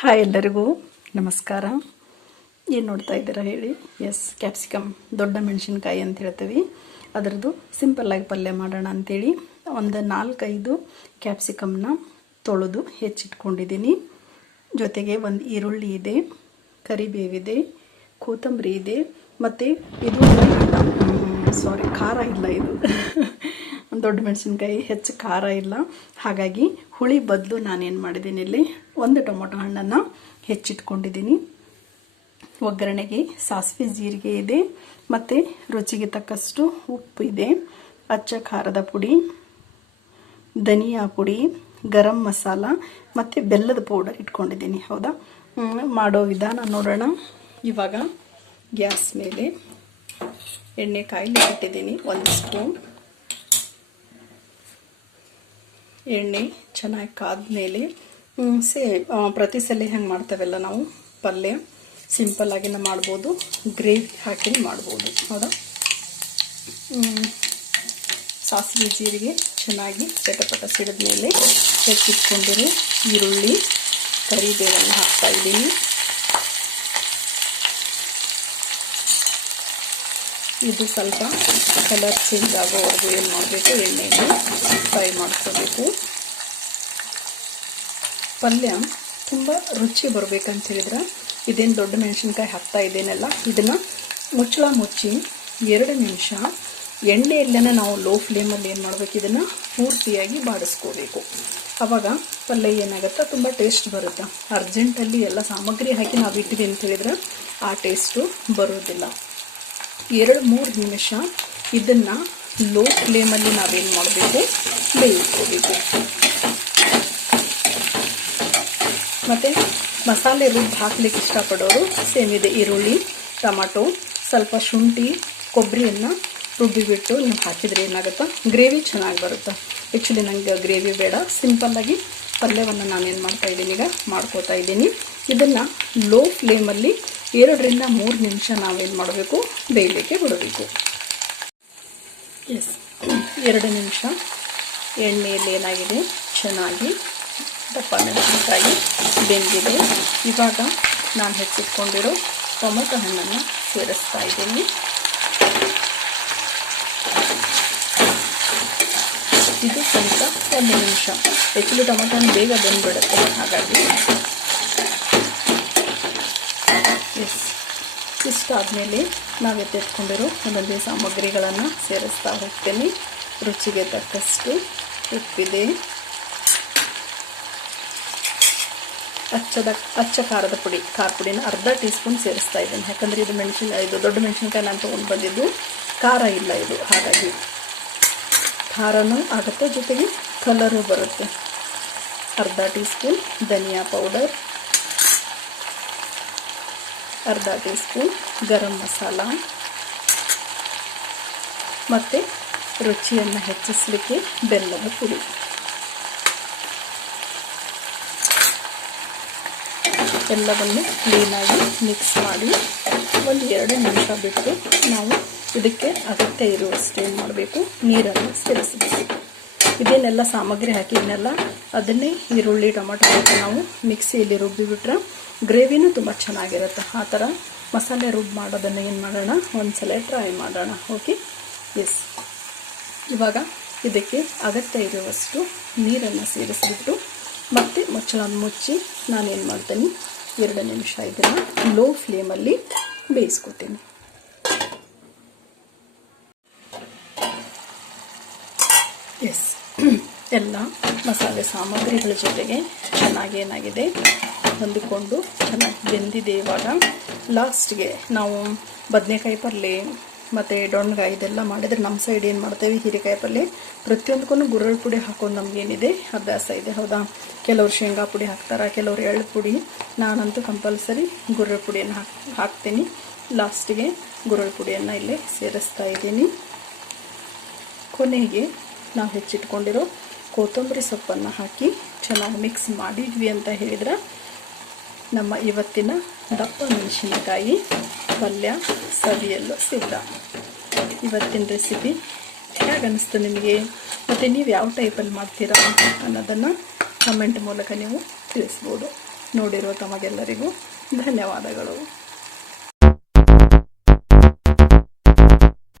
Hi ಎಲ್ಲರಿಗೂ ನಮಸ್ಕಾರ. ಏನು ನೋಡ್ತಾ ಇದ್ದೀರಾ ಹೇಳಿ? ಎಸ್, ಕ್ಯಾಪ್ಸಿಕಮ್ ದೊಡ್ಡ ಮೆಣಸಿನ್ಕಾಯಿ ಅಂತ ಹೇಳ್ತೀವಿ. ಅದರದ್ದು ಸಿಂಪಲ್ಲಾಗಿ ಪಲ್ಯ ಮಾಡೋಣ ಅಂಥೇಳಿ ಒಂದು 4-5 ಕ್ಯಾಪ್ಸಿಕಮ್ನ ತೊಳೆದು ಹೆಚ್ಚಿಟ್ಕೊಂಡಿದ್ದೀನಿ. ಜೊತೆಗೆ ಒಂದು ಈರುಳ್ಳಿ ಇದೆ, ಕರಿಬೇವಿದೆ, ಕೊತ್ತಂಬರಿ ಇದೆ, ಮತ್ತು ಇದು ಖಾರ ಇಲ್ಲ. ಇದು ದೊಡ್ಡ ಮೆಣಸಿನ್ಕಾಯಿ ಹೆಚ್ಚು ಖಾರ ಇಲ್ಲ, ಹಾಗಾಗಿ ಹುಳಿ ಬದಲು ನಾನೇನು ಮಾಡಿದ್ದೀನಿ, ಇಲ್ಲಿ ಒಂದು ಟೊಮೊಟೊ ಹಣ್ಣನ್ನು ಹೆಚ್ಚಿಟ್ಕೊಂಡಿದ್ದೀನಿ. ಒಗ್ಗರಣೆಗೆ ಸಾಸಿವೆ ಜೀರಿಗೆ ಇದೆ, ಮತ್ತು ರುಚಿಗೆ ತಕ್ಕಷ್ಟು ಉಪ್ಪು ಇದೆ, ಅಚ್ಚ ಖಾರದ ಪುಡಿ, ಧನಿಯಾ ಪುಡಿ, ಗರಂ ಮಸಾಲ ಮತ್ತು ಬೆಲ್ಲದ ಪೌಡರ್ ಇಟ್ಕೊಂಡಿದ್ದೀನಿ. ಹೌದಾ, ಮಾಡೋ ವಿಧಾನ ನೋಡೋಣ. ಇವಾಗ ಗ್ಯಾಸ್ ಮೇಲೆ ಎಣ್ಣೆ ಕಾಯಿಲಿ ಇಟ್ಟಿದ್ದೀನಿ. 1 ಸ್ಪೂನ್ ಎಣ್ಣೆ ಚೆನ್ನಾಗಿ ಕಾದ್ಮೇಲೆ ಪ್ರತಿ ಸಲ ಹೆಂಗೆ ಮಾಡ್ತೇವಲ್ಲ ನಾವು ಪಲ್ಯ ಸಿಂಪಲ್ಲಾಗಿನ ಮಾಡ್ಬೋದು, ಗ್ರೇವಿ ಹಾಕಿ ಮಾಡ್ಬೋದು. ಹೌದಾ, ಸಾಸಿವೆ ಜೀರಿಗೆ ಚೆನ್ನಾಗಿ ಚಟಪಟ ಸಿಡಿದ ಮೇಲೆ ಹೆಚ್ಚಿಟ್ಕೊಂಡಿರೋ ಈರುಳ್ಳಿ, ಕರಿಬೇವನ್ನು ಹಾಕ್ತಾಯಿದ್ದೀನಿ. ಇದು ಸ್ವಲ್ಪ ಕಲರ್ ಚೇಂಜ್ ಆಗೋವರೆಗೂ ಏನು ಮಾಡಬೇಕು, ಎಣ್ಣೆಗೆ ಫ್ರೈ ಮಾಡ್ಕೋಬೇಕು. ಪಲ್ಯ ತುಂಬ ರುಚಿ ಬರಬೇಕಂತ ಹೇಳಿದ್ರೆ ಇದೇನು ದೊಡ್ಡ ಮೆಣಸಿನ್ಕಾಯಿ ಹಾಕ್ತಾ ಇದ್ದೇನಲ್ಲ, ಇದನ್ನು ಮುಚ್ಚಳ ಮುಚ್ಚಿ 2 ನಿಮಿಷ ಎಣ್ಣೆಯಲ್ಲೇ ನಾವು ಲೋ ಫ್ಲೇಮಲ್ಲಿ ಏನು ಮಾಡಬೇಕು, ಇದನ್ನು ಪೂರ್ತಿಯಾಗಿ ಬಾಡಿಸ್ಕೋಬೇಕು. ಆವಾಗ ಪಲ್ಯ ಏನಾಗುತ್ತೆ, ತುಂಬ ಟೇಸ್ಟ್ ಬರುತ್ತೆ. ಅರ್ಜೆಂಟಲ್ಲಿ ಎಲ್ಲ ಸಾಮಗ್ರಿ ಹಾಕಿ ನಾವು ಇಟ್ಟಿವಿ ಅಂತ ಹೇಳಿದ್ರೆ ಆ ಟೇಸ್ಟು ಬರೋದಿಲ್ಲ. 2-3 ನಿಮಿಷ ಇದನ್ನು ಲೋ ಫ್ಲೇಮಲ್ಲಿ ನಾವೇನು ಮಾಡಬೇಕು, ಬೇಯಿಸ್ಕೋಬೇಕು. ಮತ್ತು ಮಸಾಲೆ ರುಬ್ಬಿ ಹಾಕ್ಲಿಕ್ಕೆ ಇಷ್ಟಪಡೋರು ಸೇಮ್ ಇದೆ, ಈರುಳ್ಳಿ, ಟೊಮಾಟೊ, ಸ್ವಲ್ಪ ಶುಂಠಿ, ಕೊಬ್ಬರಿಯನ್ನು ರುಬ್ಬಿಬಿಟ್ಟು ನೀವು ಹಾಕಿದರೆ ಏನಾಗುತ್ತೆ, ಗ್ರೇವಿ ಚೆನ್ನಾಗಿ ಬರುತ್ತೆ. ಆ್ಯಕ್ಚುಲಿ ನನಗೆ ಗ್ರೇವಿ ಬೇಡ, ಸಿಂಪಲ್ಲಾಗಿ ಪಲ್ಯವನ್ನು ನಾನೇನು ಮಾಡ್ತಾಯಿದ್ದೀನಿ, ಈಗ ಮಾಡ್ಕೋತಾ ಇದ್ದೀನಿ. ಇದನ್ನು ಲೋ ಫ್ಲೇಮಲ್ಲಿ 2-3 ನಿಮಿಷ ನಾವೇನು ಮಾಡಬೇಕು, ಬೇಯಲಿಕ್ಕೆ ಬಿಡಬೇಕು. ಎಸ್, 2 ನಿಮಿಷ ಎಣ್ಣೆಯಲ್ಲಿ ಏನಾಗಿದೆ, ಚೆನ್ನಾಗಿ ದಪ್ಪ ಮೆಣಸಿನಕಾಯಿ ಬೆಂದಿದೆ. ಇವಾಗ ನಾನು ಹೆಚ್ಚಿಟ್ಕೊಂಡಿರೋ ಟೊಮೆಟೊ ಹಣ್ಣನ್ನು ಸೇರಿಸ್ತಾ ಇದ್ದೀನಿ. ಇದು ಸ್ವಲ್ಪ 1 ನಿಮಿಷ. ಆ್ಯಕ್ಚುಲಿ ಟೊಮೆಟೊ ಹಣ್ಣು ಬೇಗ ಬೆಂದ್ಬಿಡುತ್ತೆ, ಹಾಗಾಗಿ ಎಸ್, ಇಷ್ಟಾದಮೇಲೆ ನಾವು ಎತ್ತಿಟ್ಕೊಂಡಿರೋ ಒಂದೊಂದೇ ಸಾಮಗ್ರಿಗಳನ್ನು ಸೇರಿಸ್ತಾ ಹೋಗ್ತೇನೆ. ರುಚಿಗೆ ತಕ್ಕಷ್ಟು ಉಪ್ಪಿದೆ, ಅಚ್ಚ ಖಾರದ ಪುಡಿ, ಖಾರ ಪುಡಿನ ಅರ್ಧ ಟೀ ಸ್ಪೂನ್ ಸೇರಿಸ್ತಾ ಇದ್ದೀನಿ. ಯಾಕಂದರೆ ಇದು ದೊಡ್ಡ ಮೆಣಸಿನ್ಕಾಯಿ ನಾನು ತೊಗೊಂಡು ಬಂದಿದ್ದು, ಖಾರ ಇಲ್ಲ ಇದು, ಹಾಗಾಗಿ ಖಾರನೂ ಆಗುತ್ತೆ, ಜೊತೆಗೆ ಕಲರು ಬರುತ್ತೆ. ಅರ್ಧ ಟೀ ಸ್ಪೂನ್ ಧನಿಯಾ ಪೌಡರ್, ಅರ್ಧ ಟೀ ಸ್ಪೂನ್ ಗರಂ ಮಸಾಲ, ಮತ್ತು ರುಚಿಯನ್ನು ಹೆಚ್ಚಿಸಲಿಕ್ಕೆ ಬೆಲ್ಲದ ಪುಡಿ. ಎಲ್ಲವನ್ನು ಕ್ಲೀನಾಗಿ ಮಿಕ್ಸ್ ಮಾಡಿ 1-2 ನಿಮಿಷ ಬಿಟ್ಟು ನಾವು ಇದಕ್ಕೆ ಅಗತ್ಯ ಇರುವಷ್ಟು ಏನು ಮಾಡಬೇಕು, ನೀರನ್ನು ಸೇರಿಸಬೇಕು. ಇದೇನೆಲ್ಲ ಸಾಮಗ್ರಿ ಹಾಕಿದ್ನೆಲ್ಲ ಅದನ್ನೇ ಈರುಳ್ಳಿ ಟೊಮೆಟೊ ಹಾಕಿ ನಾವು ಮಿಕ್ಸಿಯಲ್ಲಿ ರುಬ್ಬಿಬಿಟ್ರೆ ಗ್ರೇವಿನೂ ತುಂಬ ಚೆನ್ನಾಗಿರುತ್ತೆ. ಆ ಥರ ಮಸಾಲೆ ರುಬ್ಬಿ ಮಾಡೋದನ್ನು ಏನು ಮಾಡೋಣ, ಒಂದ್ಸಲ ಟ್ರೈ ಮಾಡೋಣ. ಓಕೆ, ಎಸ್, ಇವಾಗ ಇದಕ್ಕೆ ಅಗತ್ಯ ಇರುವಷ್ಟು ನೀರನ್ನು ಸೇರಿಸ್ಬಿಟ್ಟು ಮತ್ತೆ ಮುಚ್ಚಳ ಮುಚ್ಚಿ ನಾನೇನು ಮಾಡ್ತೀನಿ, 2 ನಿಮಿಷ ಇದನ್ನು ಲೋ ಫ್ಲೇಮಲ್ಲಿ ಬೇಯಿಸ್ಕೊತೀನಿ. ಎಸ್, ಎಲ್ಲ ಮಸಾಲೆ ಸಾಮಗ್ರಿಗಳ ಜೊತೆಗೆ ಚೆನ್ನಾಗಿ ಏನಾಗಿದೆ ಹೊಂದಿಕೊಂಡು ಚೆನ್ನಾಗಿ ಬೆಂದಿದೆ. ಇವಾಗ ಲಾಸ್ಟ್ಗೆ ನಾವು ಬದನೆಕಾಯಿ ಪಲ್ಯ ಮತ್ತು ಡೊಣ್ಗಾಯಿ ಇದೆಲ್ಲ ಮಾಡಿದರೆ ನಮ್ಮ ಸೈಡ್ ಏನು ಮಾಡ್ತೇವೆ, ಹೀರೆಕಾಯಿ ಪಲ್ಯ ಪ್ರತಿಯೊಂದಕ್ಕೂ ಗುರಳ್ ಪುಡಿ ಹಾಕೊಂಡು ನಮಗೇನಿದೆ ಅಭ್ಯಾಸ ಇದೆ. ಹೌದಾ, ಕೆಲವರು ಶೇಂಗಾ ಪುಡಿ ಹಾಕ್ತಾರೆ, ಕೆಲವರು ಎಳ್ಳು ಪುಡಿ. ನಾನಂತೂ ಕಂಪಲ್ಸರಿ ಗುರಳ್ ಪುಡಿಯನ್ನು ಹಾಕ್ತೀನಿ. ಲಾಸ್ಟಿಗೆ ಗುರಳ್ ಪುಡಿಯನ್ನು ಇಲ್ಲೇ ಸೇರಿಸ್ತಾ ಇದ್ದೀನಿ. ಕೊನೆಗೆ ನಾವು ಹೆಚ್ಚಿಟ್ಕೊಂಡಿರೋ ಕೊತ್ತಂಬರಿ ಸೊಪ್ಪನ್ನು ಹಾಕಿ ಚೆನ್ನಾಗಿ ಮಿಕ್ಸ್ ಮಾಡಿದ್ವಿ ಅಂತ ಹೇಳಿದ್ರೆ ನಮ್ಮ ಇವತ್ತಿನ ದಪ್ಪ ಮೆಣಸಿನಕಾಯಿ ಪಲ್ಯ ಸವಿಯಲು ಸಿದ್ಧ. ಇವತ್ತಿನ ರೆಸಿಪಿ ಹೇಗೆ ಅನ್ನಿಸ್ತು ನಿಮಗೆ, ಮತ್ತು ನೀವು ಯಾವ ಟೈಪಲ್ಲಿ ಮಾಡ್ತೀರಾ ಅನ್ನೋದನ್ನು ಕಮೆಂಟ್ ಮೂಲಕ ನೀವು ತಿಳಿಸ್ಬೋದು. ನೋಡಿರುವ ತಮಗೆಲ್ಲರಿಗೂ ಧನ್ಯವಾದಗಳು.